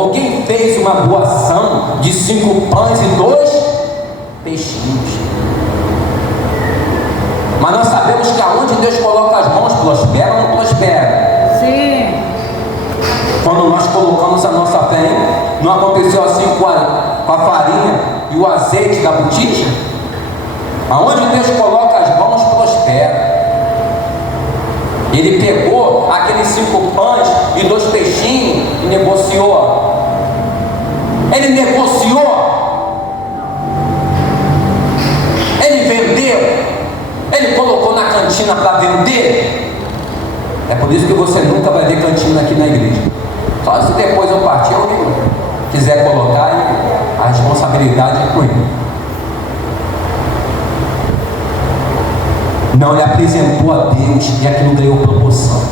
Alguém fez uma boa ação de 5 pães e 2 peixinhos. Mas nós sabemos que aonde Deus coloca as mãos, prospera ou não prospera? Sim. Quando nós colocamos a nossa fé, não aconteceu assim com a farinha e o azeite da botija? Aonde Deus coloca as mãos, prospera. Ele pegou aqueles 5 pães e 2 peixinhos e negociou. Ele negociou. Ele vendeu. Ele colocou na cantina para vender. É por isso que você nunca vai ver cantina aqui na igreja. Só se depois eu partir, alguém quiser colocar, a responsabilidade é com ele. Não, ele apresentou a Deus e aquilo ganhou proporção.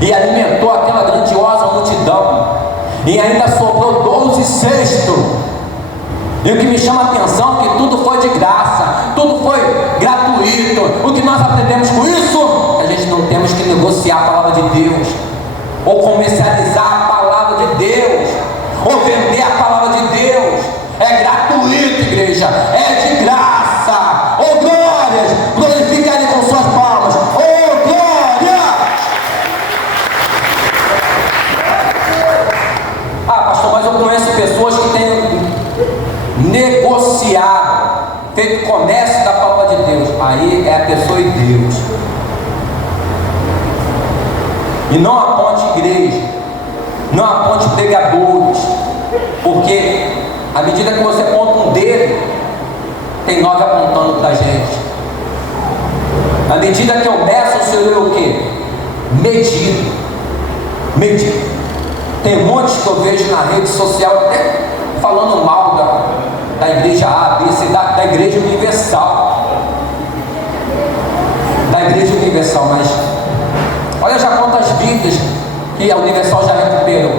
E alimentou aquela grandiosa multidão. E ainda sobrou 12 cestos. E o que me chama a atenção é que tudo foi de graça, tudo foi gratuito. O que nós aprendemos com isso? Que a gente não temos que negociar a palavra de Deus, ou comercializar a palavra de Deus, ou vender a palavra de Deus. É gratuito, igreja, é de graça. Oh glórias, glorifica Ele com suas palmas. Oh glória! Ah, pastor, mas eu conheço pessoas que têm negociado, feito comércio da palavra de Deus. Aí é a pessoa e Deus. E não aponte igreja, não aponte pregadores, porque à medida que você aponta um dedo, tem 9 apontando para a gente. À medida que eu meço, o Senhor é o quê? Medido. Tem montes que eu vejo na rede social até falando mal da igreja A, B, C, da igreja universal. Da igreja universal, mas olha já quantas vidas que a Universal já recuperou.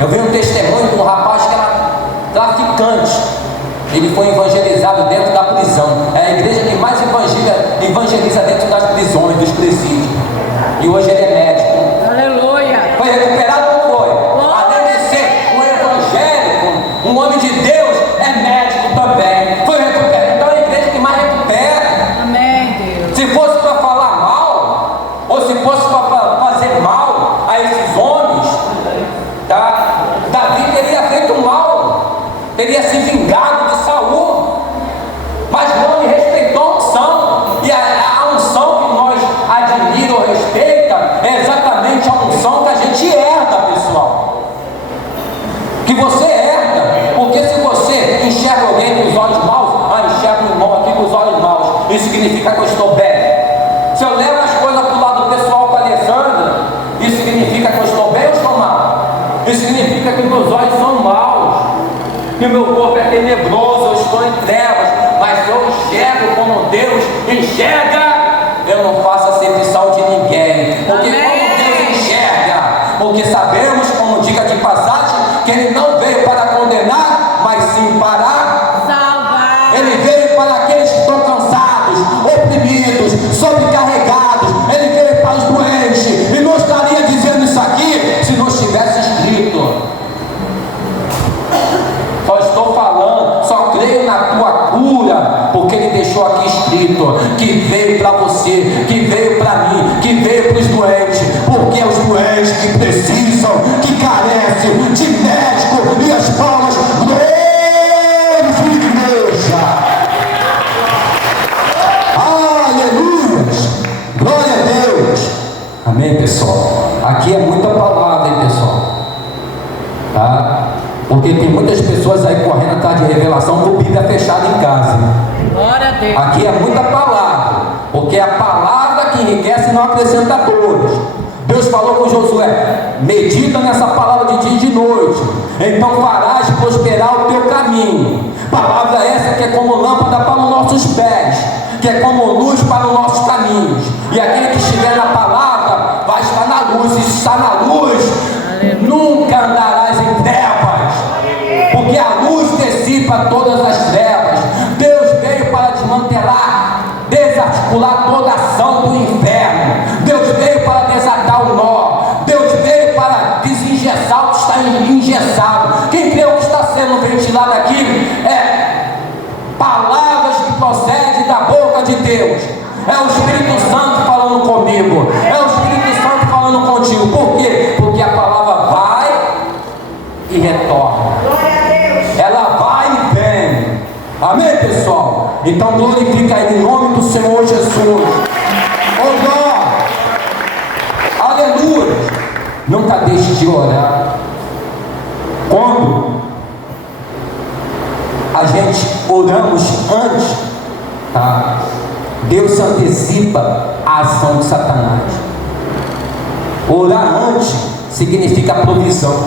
Eu vi um testemunho de um rapaz que era traficante. Ele foi evangelizado dentro da prisão. É a igreja que mais evangeliza dentro das prisões, dos presídios. E hoje ele é médico. Aleluia. Foi recuperado ou não foi? Além de ser um evangélico, um homem de Deus, é médico também. Foi recuperado. Então é a igreja que mais recupera. Amém, Deus. Se fosse para falar mal, ou se fosse para fazer mal a esses homens, tá? Davi teria feito mal, teria se vingado de Saul, mas não, ele respeitou a unção. E a unção que nós admira ou respeita é exatamente a unção que a gente herda, pessoal. Que você herda, porque se você enxerga alguém com os olhos maus, enxerga o irmão aqui com os olhos maus, isso significa que eu estou bem. Se eu levo as coisas para o lado pessoal com a Alessandra, isso significa que eu estou bem ou estou mal? Isso significa que meus olhos são maus, que o meu corpo é tenebroso, eu estou em trevas. Mas se eu enxergo como Deus enxerga, eu não faço acepção de ninguém. Porque como Deus enxerga, porque sabemos, como dica de passagem, que Ele não veio para condenar, mas sim para salvar. Ele veio para aqueles que estão cansados, oprimidos, sobrecarregados. Ele veio para os doentes. E não estaria dizendo isso aqui se não estivesse escrito. Só estou falando, só creio na tua cura, porque Ele deixou aqui escrito que veio para você, que veio para mim, que veio para os doentes, porque é os doentes que precisam, que carecem de médico. E as palmas, glorifique igreja. Aleluia, glória a Deus. Amém, pessoal? Aqui é muita palavra, hein, pessoal? Tá? Porque tem muitas pessoas aí correndo atrás de revelação com Bíblia fechada em casa. Glória a Deus. Aqui é muita palavra, porque é a palavra que enriquece e não acrescenta dores. Deus falou com Josué: medita nessa palavra de dia e de noite, então farás prosperar o teu caminho. Palavra essa que é como lâmpada para os nossos pés, que é como luz para os nossos caminhos. E aquele que estiver na palavra vai estar na luz. E se está na luz, nunca andarás em trevas, porque a luz dissipa todas as trevas. Deus veio para desmantelar, desarticular toda a ação do inferno. Deus veio para desatar o nó. Deus veio para desengessar o que está engessado. Quem crê o que está sendo ventilado aqui é palavras que procedem da boca de Deus. É o Espírito Santo falando comigo. É o Espírito Santo falando contigo. Por quê? Porque a palavra vai e retorna. Ela vai e vem. Amém, pessoal? Então glorifica Ele em nome do Senhor Jesus. Oh, glória. Aleluia. Nunca deixe de orar. Quando a gente oramos antes, tá? Deus antecipa a ação de Satanás. Orar antes significa provisão.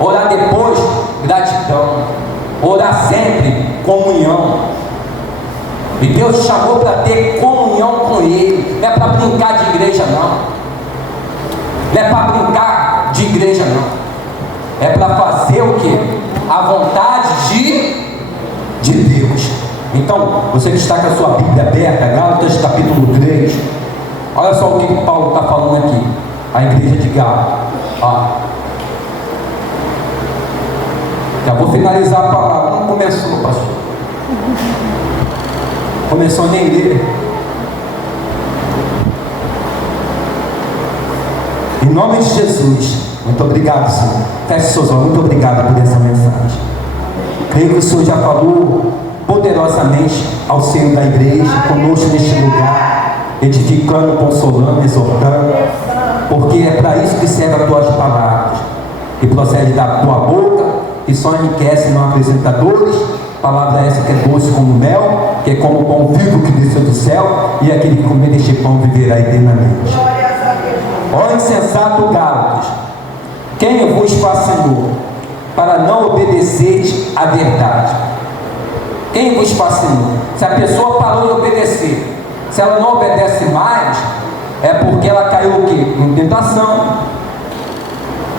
Orar depois, gratidão. Orar sempre, comunhão. E Deus te chamou para ter comunhão com Ele. Não é para brincar de igreja, não. Não é para brincar de igreja, não. É para fazer o quê? A vontade de Deus. Então, você que está com a sua Bíblia aberta, Gálatas capítulo 3, olha só o que Paulo está falando aqui, a igreja de Gálatas. Já vou finalizar a palavra. Não começou, pastor. Começou nem ler. Em nome de Jesus, muito obrigado, Senhor. Feche seus olhos, muito obrigado por essa mensagem. Creio que o Senhor já falou poderosamente ao seio da igreja, conosco neste lugar, edificando, consolando, exortando, porque é para isso que servem as tuas palavras, que procede da tua boca, que só enriquece e não acrescenta dores. Palavra essa que é doce como mel, que é como o pão vivo que desceu do céu, e aquele que comer deste pão viverá eternamente. Ó insensato Gálatas, quem vos fascinou para não obedecer à verdade? Quem vos fascinou? Se a pessoa parou de obedecer, se ela não obedece mais, é porque ela caiu o quê? Em tentação.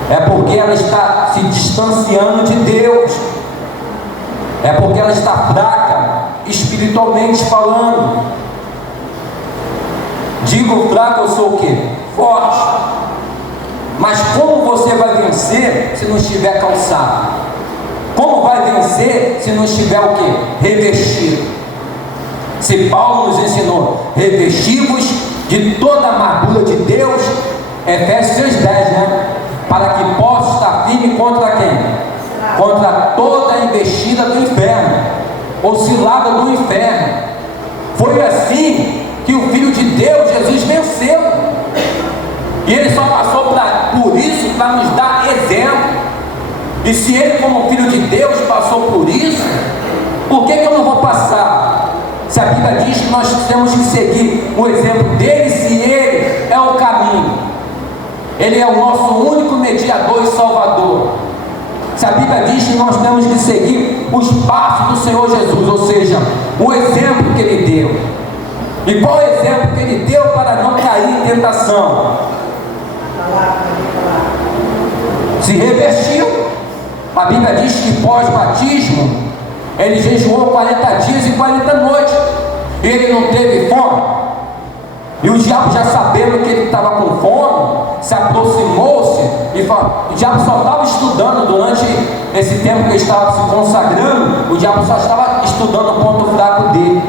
É porque ela está se distanciando de Deus. É porque ela está fraca, espiritualmente falando. Digo fraco, eu sou o quê? Forte. Mas como você vai vencer se não estiver calçado? Como vai vencer se não estiver o quê? Revestido. Se Paulo nos ensinou, revestivos de toda a armadura de Deus, Efésios 6:10, né? Para que possa estar firme contra quem? Contra toda a investida do inferno, ou cilada do inferno. Foi assim que o Filho de Deus, Jesus, venceu. E Ele só passou por isso para nos dar exemplo. E se Ele, como Filho de Deus, passou por isso, por que eu não vou passar? Se a Bíblia diz que nós temos que seguir o exemplo dele, se Ele é o caminho, Ele é o nosso único mediador e salvador. Se a Bíblia diz que nós temos que seguir os passos do Senhor Jesus, ou seja, o exemplo que Ele deu. E qual o exemplo que Ele deu para não cair em tentação? Se revestiu. A Bíblia diz que pós-batismo Ele jejuou 40 dias e 40 noites. Ele não teve fome. E o diabo, já sabendo que ele estava com fome, se aproximou-se e falou. O diabo só estava estudando durante esse tempo que ele estava se consagrando. O diabo só estava estudando o ponto fraco dele.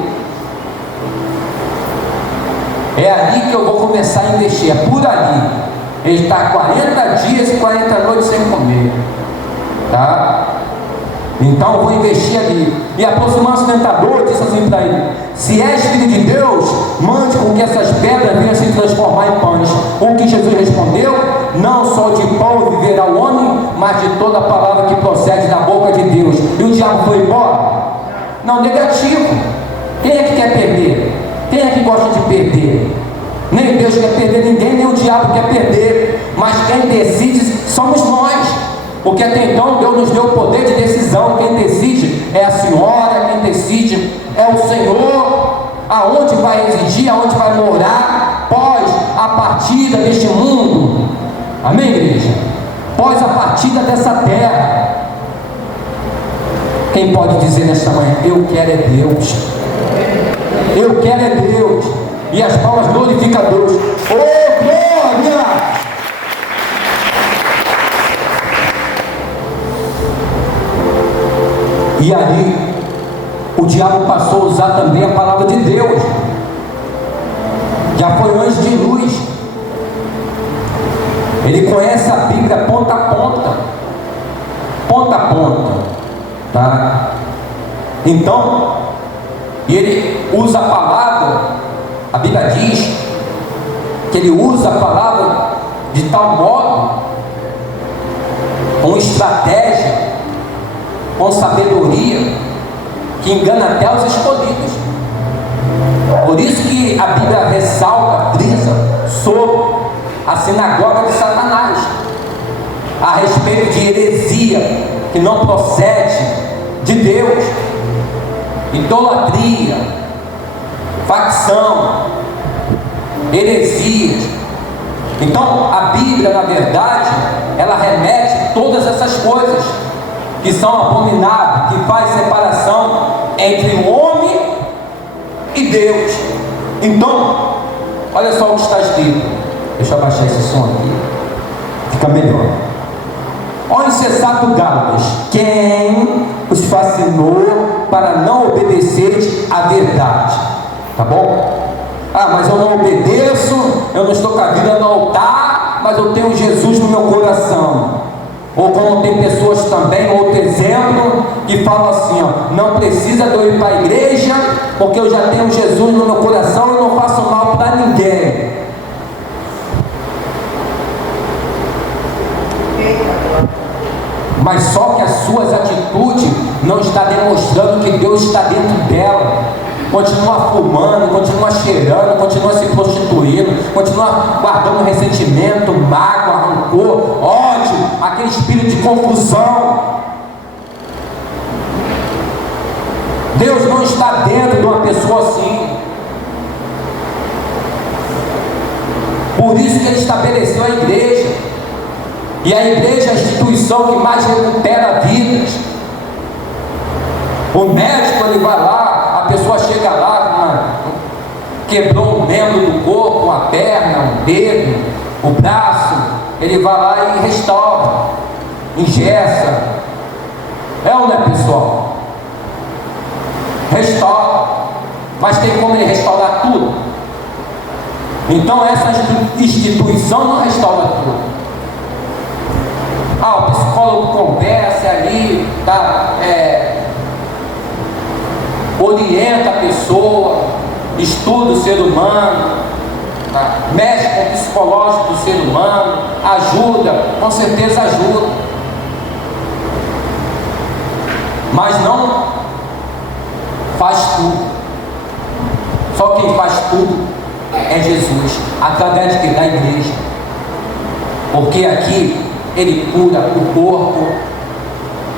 É ali que eu vou começar a investir, é por ali. Ele está 40 dias e 40 noites sem comer, tá? Então eu vou investir ali. E aproximando-se do tentador, disse assim para ele: se és filho de Deus, mande com que essas pedras venham se transformar em pães. O que Jesus respondeu: não só de pão viverá o homem, mas de toda a palavra que procede da boca de Deus. E o diabo foi embora? Não, negativo. Quem é que quer perder? Quem é que gosta de perder? Nem Deus quer perder ninguém, nem o diabo quer perder. Mas quem decide somos nós. Porque até então Deus nos deu o poder de decisão. Quem decide é a senhora, quem decide é o Senhor. Aonde vai residir, aonde vai morar pós a partida deste mundo. Amém, igreja? Pós a partida dessa terra. Quem pode dizer nesta manhã: eu quero é Deus. Eu quero é Deus. E as palmas glorificam a Deus. Oh, glória! E ali o diabo passou a usar também a palavra de Deus. Já foi anjo de luz. Ele conhece a Bíblia ponta a ponta. Ponta a ponta. Tá? Então, ele usa a palavra. A Bíblia diz que ele usa a palavra de tal modo, com estratégia, com sabedoria, que engana até os escolhidos. Por isso que a Bíblia ressalta, frisa sobre a sinagoga de Satanás, a respeito de heresia que não procede de Deus, idolatria, facção, heresias. Então a Bíblia, na verdade, ela remete todas essas coisas que são abomináveis, que faz separação entre o homem e Deus. Então, olha só o que está escrito. Deixa eu abaixar esse som aqui, fica melhor. Ó insensato Gálatas, quem os fascinou para não obedecer à verdade? Tá bom? Ah, mas eu não obedeço, eu não estou com a vida no altar, mas eu tenho Jesus no meu coração. Ou como tem pessoas também, outro exemplo, que falam assim, ó, não precisa de eu ir para a igreja, porque eu já tenho Jesus no meu coração e não faço mal para ninguém. Mas só que as suas atitudes não estão demonstrando que Deus está dentro dela. Continua fumando, continua cheirando, continua se prostituindo, continua guardando ressentimento, mágoa, rancor, ódio, aquele espírito de confusão. Deus não está dentro de uma pessoa assim. Por isso que Ele estabeleceu a igreja. E a igreja é a instituição que mais recupera vidas. O médico, ele vai lá, a pessoa chega lá, quebrou um membro do corpo, uma perna, um dedo, o braço, ele vai lá e restaura, engessa. É ou não é, pessoal? Restaura. Mas tem como ele restaurar tudo? Então essa instituição não restaura tudo. Ah, o psicólogo conversa ali, tá, orienta a pessoa, estuda o ser humano, tá, mexe com o psicológico do ser humano, ajuda, com certeza ajuda. Mas não faz tudo. Só quem faz tudo é Jesus, através de da igreja. Porque aqui Ele cura o corpo,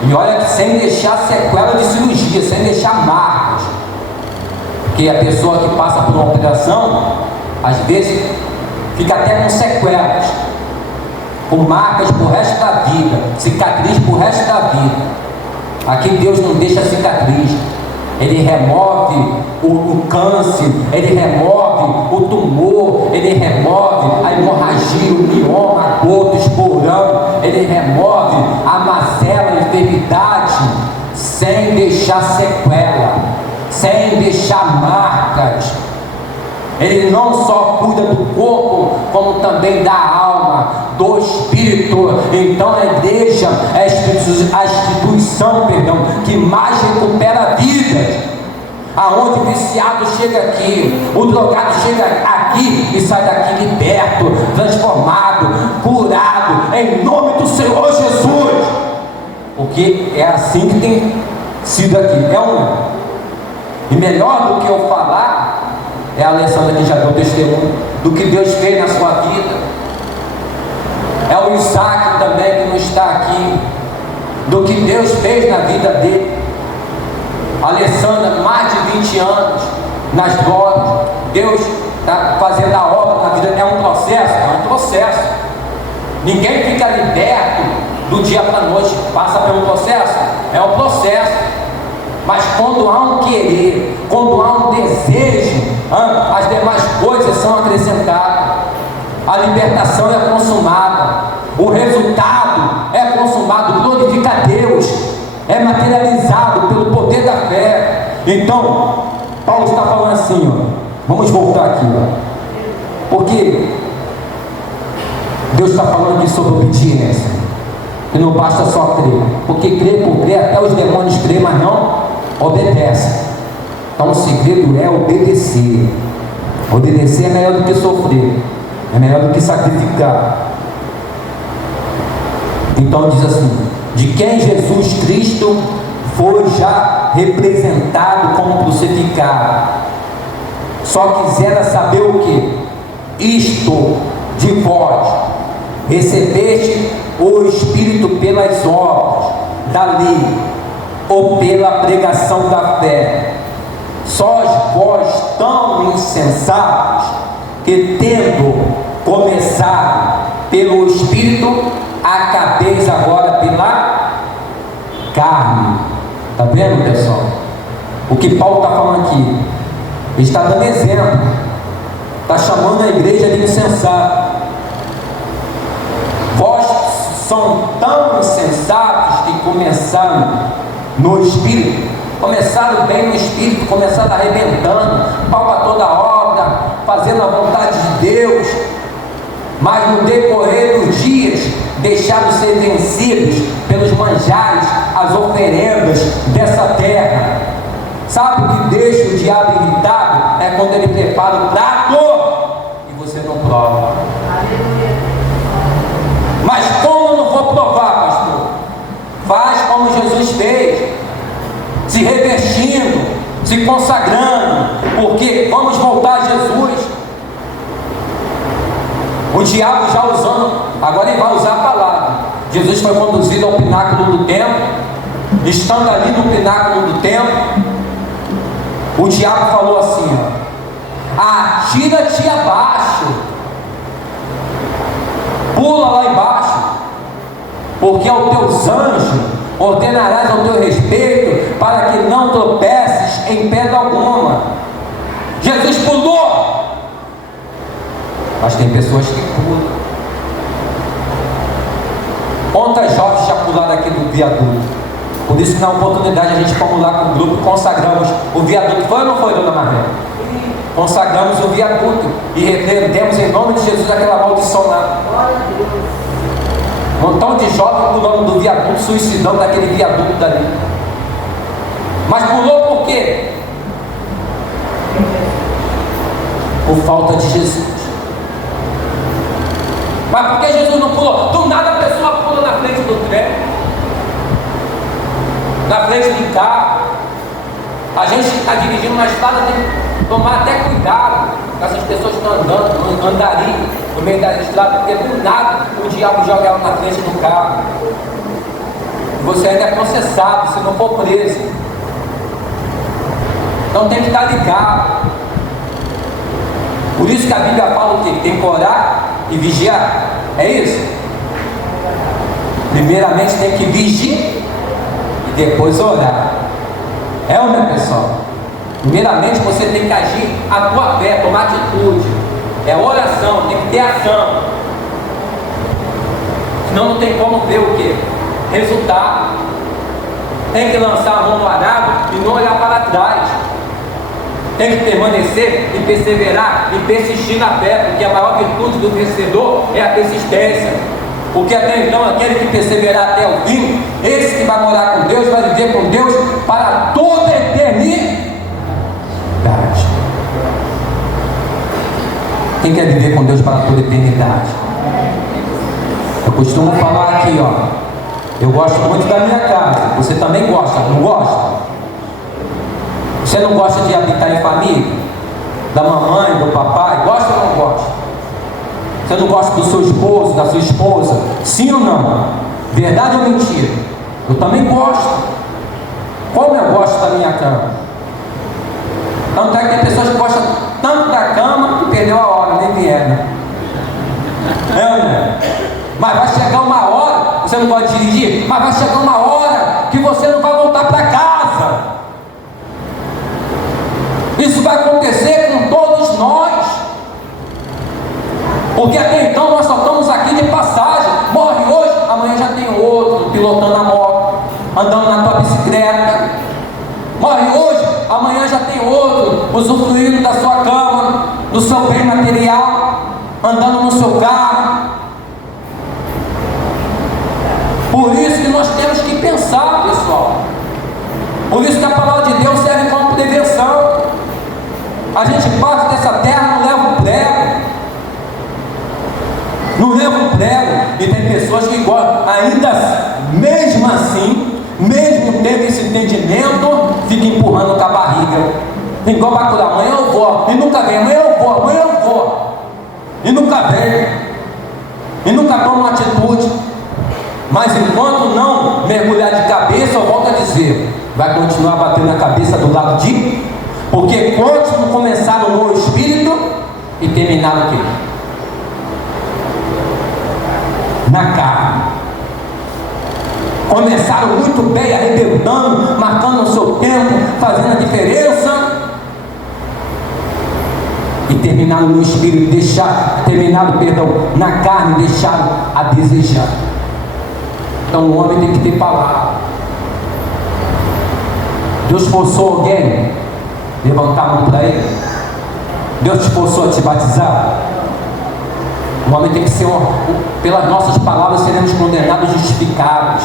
e olha que sem deixar sequela de cirurgia, sem deixar marcas. Porque a pessoa que passa por uma operação, às vezes fica até com sequelas, com marcas pro resto da vida, cicatriz pro resto da vida. Aqui Deus não deixa cicatriz. Ele remove o câncer, Ele remove o tumor, Ele remove a hemorragia, o mioma, a gota, o esporão, Ele remove a mazela, a enfermidade, sem deixar sequela, sem deixar marcas. Ele não só cuida do corpo, como também da alma, do espírito. Então a igreja é a instituição, que mais recupera vidas. Aonde o viciado chega aqui, o drogado chega aqui e sai daqui liberto, transformado, curado, em nome do Senhor Jesus. Porque é assim que tem sido aqui. É um. E melhor do que eu falar, é a Alessandra que já deu testemunho do que Deus fez na sua vida. É o Isaac também que não está aqui, do que Deus fez na vida dele. A Alessandra, mais de 20 anos nas drogas. Deus está fazendo a obra na vida. É um processo? É um processo. Ninguém fica liberto do dia para a noite. Passa pelo processo? É um processo. Mas quando há um querer, quando há um desejo, as demais coisas são acrescentadas. A libertação é consumada, o resultado é consumado. Glorifica a Deus. é materializado pelo poder da fé. Então, Paulo está falando assim, ó, vamos voltar aqui, ó, porque Deus está falando aqui sobre obediência, e não basta só crer, porque crer por crer, até os demônios creem, mas não obedecem. Então o segredo é obedecer. Obedecer é melhor do que sofrer, é melhor do que sacrificar. Então diz assim: de quem Jesus Cristo foi já representado como crucificado, só quisera saber o que? Isto de vós, recebeste o Espírito pelas obras da lei ou pela pregação da fé? Sós vós tão insensatos, que tendo começado pelo Espírito, acabeis agora pela carne. Está vendo, pessoal? O que Paulo está falando aqui? Ele está dando exemplo, está chamando a igreja de insensato. Vós são tão insensatos que começaram no Espírito, começaram bem no Espírito, começaram arrebentando, pau para toda obra, fazendo a vontade de Deus, mas no decorrer dos dias deixaram ser vencidos pelos manjares, as oferendas dessa terra. Sabe o que deixa o diabo irritado? É quando ele prepara o prato e você não prova. Mas como eu não vou provar, pastor? Faz como Jesus fez, se revestindo, se consagrando, porque vamos voltar a Jesus. O diabo já usando, agora ele vai usar a palavra. Jesus foi conduzido ao pináculo do templo, estando ali no pináculo do templo, o diabo falou assim, ó: atira-te abaixo, pula lá embaixo, porque aos teus anjos ordenarás ao teu respeito, para que não tropeces em pedra alguma. Jesus pulou, mas tem pessoas que pulam. Quantas jovens já pularam aqui do viaduto? Por isso que na oportunidade a gente fomos lá com o grupo, consagramos o viaduto. Foi ou não foi, dona Marlene? Consagramos o viaduto e repreendemos em nome de Jesus aquela maldição lá. Um montão de jovens pulando do viaduto, suicidando daquele viaduto dali. Mas pulou por quê? Por falta de Jesus. Mas por que Jesus não pulou? Do nada a pessoa pula na frente do trem, na frente do carro. A gente que está dirigindo uma estrada tem que tomar até cuidado com essas pessoas que estão andando no andarilho, no meio da estrada, porque do nada o diabo joga ela na frente do carro. Você ainda é processado se não for preso. Então tem que estar ligado. Por isso que a Bíblia fala o quê? Tem que orar e vigiar. É isso? Primeiramente tem que vigiar e depois orar. É ou não é, pessoal? Primeiramente você tem que agir a tua fé, tomar atitude. É oração, tem que ter ação. Senão não tem como ver o quê? Resultado. Tem que lançar a mão no arado e não olhar para trás. Tem que permanecer e perseverar e persistir na fé, porque a maior virtude do vencedor é a persistência. Porque até então, aquele que perseverar até o fim, esse que vai morar com Deus, vai viver com Deus para toda a eternidade. Quem quer viver com Deus para toda a eternidade? Eu costumo falar aqui, ó, eu gosto muito da minha casa. Você também gosta, não gosta? Você não gosta de habitar em família? Da mamãe, do papai? Gosta ou não gosta? Você não gosta do seu esposo, da sua esposa? Sim ou não? Verdade ou mentira? Eu também gosto. Como eu gosto da minha cama? Tanto é que tem pessoas que gostam tanto da cama que perdeu a hora, nem vieram. É ou não é? Mas vai chegar uma hora, você não pode dirigir, mas vai chegar uma hora que você não vai voltar para casa. Isso vai acontecer com todos nós, porque até então nós só estamos aqui de passagem. Morre hoje, amanhã já tem outro pilotando a moto. andando na tua bicicleta. Morre hoje, amanhã já tem outro, usufruindo da sua cama, do seu bem material, andando no seu carro. Por isso que nós temos que pensar, pessoal. Por isso que a palavra de Deus serve como prevenção. A gente passa dessa terra, não leva um prego. Não leva um prego. E tem pessoas que gostam, ainda mesmo assim, mesmo tendo esse entendimento, fica empurrando com a barriga. Igual para curar, amanhã eu vou, e nunca vem, amanhã eu vou, amanhã eu vou. E nunca vem. E nunca toma uma atitude. Mas enquanto não mergulhar de cabeça, eu volto a dizer, vai continuar batendo a cabeça do lado de... Porque quantos não começaram no espírito e terminaram o quê? Na carne. Começaram muito bem, arrebentando, marcando o seu tempo, fazendo a diferença, e terminaram no espírito, terminaram, na carne, deixaram a desejar. Então o homem tem que ter palavra. Deus forçou alguém a levantar a mão para ele? Deus te forçou a te batizar? O homem tem que ser, pelas nossas palavras seremos condenados e justificados.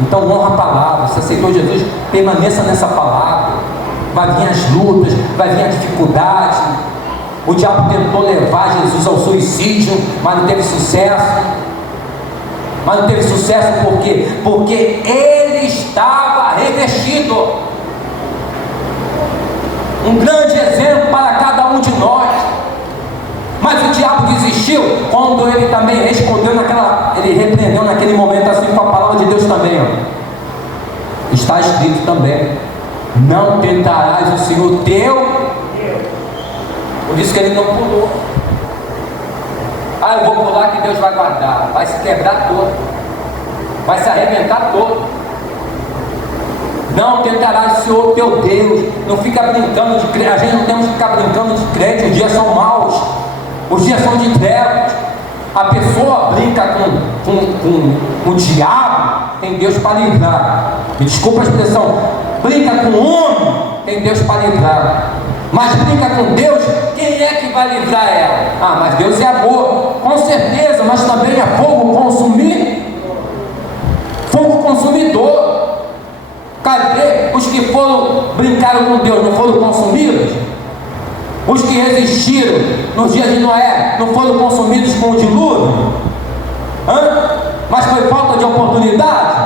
Então honra a palavra. Se aceitou Jesus, permaneça nessa palavra. Vai vir as lutas, vai vir a dificuldade. O diabo tentou levar Jesus ao suicídio, mas não teve sucesso. Mas não teve sucesso por quê? Porque ele estava revestido. Um grande exemplo para cada um de nós. Mas o diabo desistiu quando ele também respondeu ele repreendeu naquele momento assim com a palavra de Deus também. Ó. Está escrito também: não tentarás o Senhor teu. Por isso que ele não pulou. Eu vou pular que Deus vai guardar. Vai se quebrar todo. Vai se arrebentar todo. Não tentarás o Senhor teu Deus. Não fica brincando de crente. A gente não temos que ficar brincando de crente. Os dias são maus. Os dias são de trevas. A pessoa brinca com o diabo, tem Deus para livrar. Me desculpa a expressão. Brinca com o homem, tem Deus para livrar. Mas brinca com Deus, quem é que vai livrar ela? Mas Deus é amor, com certeza, mas também é fogo consumidor. Cadê os que brincaram com Deus, não foram consumidos? Os que resistiram nos dias de Noé, não foram consumidos com o dilúvio? Mas foi falta de oportunidade?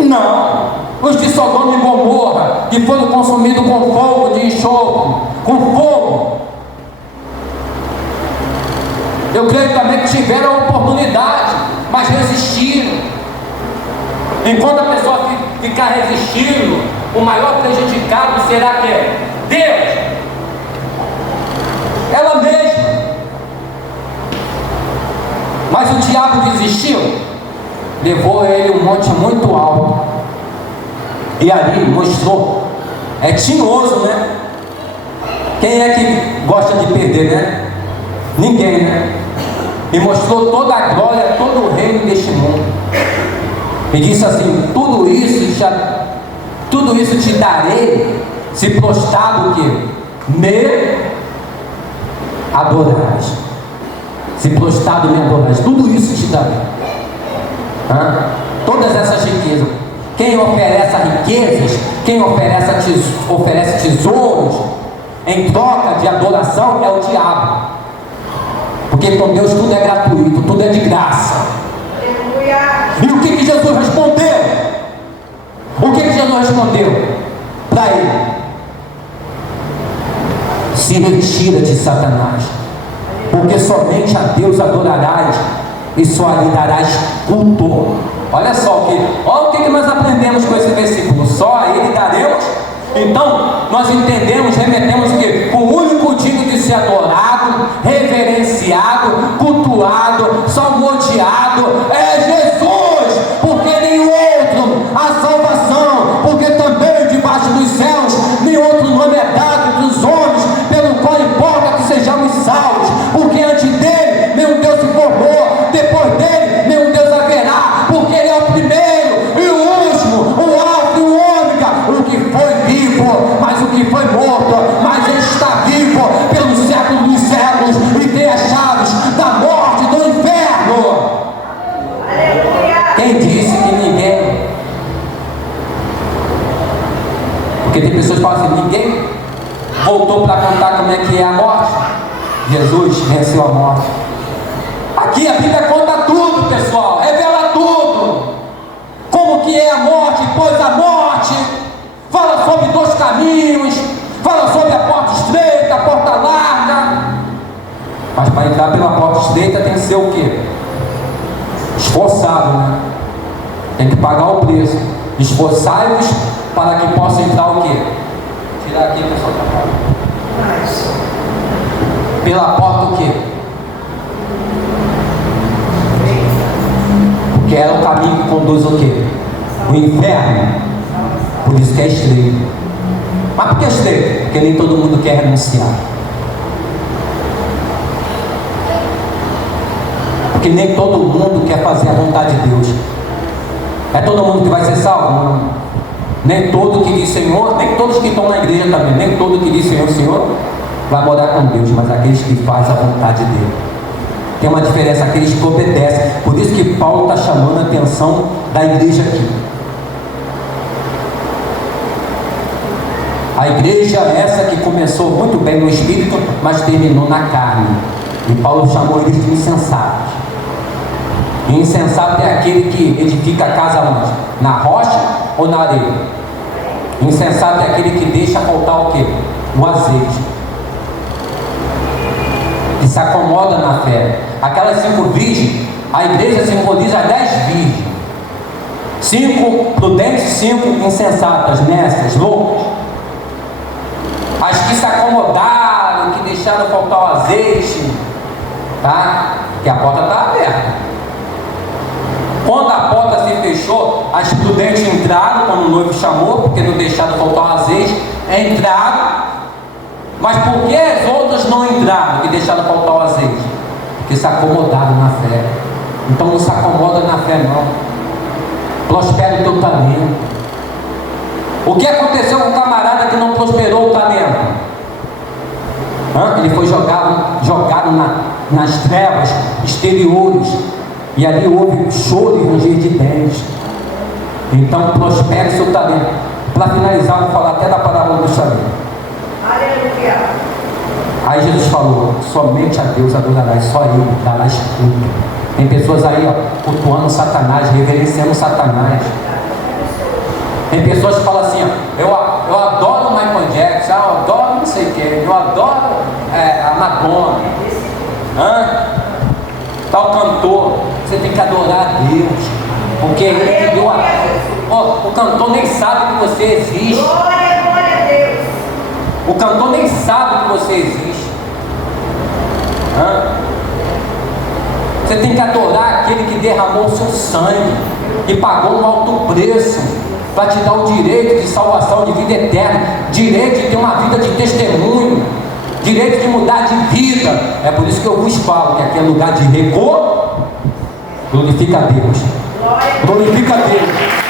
Não. Os de Sodoma e Gomorra, que foram consumidos com fogo de enxofre, com fogo, eu creio também que tiveram a oportunidade, mas resistiram. Enquanto a pessoa ficar resistindo, o maior prejudicado será quem? Deus, ela mesma. Mas o diabo desistiu, levou ele um monte muito alto, e ali mostrou, é tinhoso, né? Quem é que gosta de perder, né? Ninguém, né? E mostrou toda a glória, todo o reino deste mundo, e disse assim: tudo isso te darei, se prostrado o quê? Me adorarás. Se prostrado me adorarás, tudo isso te darei. Todas essas riquezas. Quem oferece riquezas, quem oferece tesouros em troca de adoração é o diabo. Porque com Deus tudo é gratuito, tudo é de graça. E o que Jesus respondeu? O que Jesus respondeu para ele? Se retira de Satanás, porque somente a Deus adorarás e só lhe darás culto. Olha só olha o que nós aprendemos com esse versículo: só a Ele daremos. Então nós entendemos, remetemos que o único digno de ser adorado, reverenciado, cultuado, salmodiado é Jesus, porque nenhum outro há salvação, porque também debaixo dos céus nenhum outro nome é dado entre os homens, pelo qual importa que sejamos salvos, porque antes dele nenhum Deus se formou, depois dele nenhum Deus haverá, porque ele é o primeiro Quem disse que ninguém? Porque tem pessoas que falam assim, ninguém voltou para contar como é que é a morte. Jesus venceu a morte. Aqui a Bíblia conta tudo, pessoal, revela tudo. Como que é a morte, pois a morte fala sobre dois caminhos, fala sobre a porta estreita, a porta larga. Mas para entrar pela porta estreita tem que ser o quê? Esforçado, né? Tem que pagar o preço. Esforçai-vos para que possa entrar o quê? Tirar aqui, pessoal, pela porta o quê? Porque era o caminho que conduz o quê? O inferno. Por isso que é estreito. Mas por que é estreito? Porque nem todo mundo quer renunciar. Porque nem todo mundo quer fazer a vontade de Deus. É todo mundo que vai ser salvo? Não. Nem todo que diz Senhor, nem todos que estão na igreja também, nem todo que diz Senhor, Senhor, vai morar com Deus, mas aqueles que fazem a vontade dele. Tem uma diferença, aqueles que obedecem. Por isso que Paulo está chamando a atenção da igreja aqui. A igreja é essa que começou muito bem no espírito, mas terminou na carne. E Paulo chamou eles de insensatos. E insensato é aquele que edifica a casa onde? Na rocha ou na areia? Insensato é aquele que deixa faltar o quê? O azeite. Que se acomoda na fé. Aquelas 5 virgens, a igreja simboliza 10 virgens. 5 prudentes, 5 insensatas, nessas, loucas. As que se acomodaram, que deixaram faltar o azeite, tá? Que a porta está aberta. Quando a porta se fechou, as prudentes entraram, quando o noivo chamou, porque não deixaram faltar o azeite, entraram. Mas por que as outras não entraram, que deixaram faltar o azeite? Porque se acomodaram na fé. Então não se acomoda na fé não. Prospera o teu talento. O que aconteceu com o camarada que não prosperou o talento? Ele foi jogado nas trevas exteriores. E ali houve choro e ranger de dentes. Então prospere seu talento. Para finalizar, vou falar até da parábola do talento. Aleluia. Aí Jesus falou, somente a Deus adorarás, só Ele darás culto. Tem pessoas aí, ó, cultuando Satanás, reverenciando Satanás. Tem pessoas que falam assim, ó, eu adoro o Michael Jackson, eu adoro não sei o que, eu adoro a Madonna, tal cantor. Você tem que adorar a Deus, porque Ele te deu o cantor nem sabe que você existe. Glória, glória a Deus. O cantor nem sabe que você existe. Você tem que adorar aquele que derramou o seu sangue e pagou um alto preço para te dar o direito de salvação, de vida eterna, direito de ter uma vida de testemunho, direito de mudar de vida. É por isso que eu vos falo que aqui é lugar de recuo. Glorifica a Deus. Glorifica a Deus.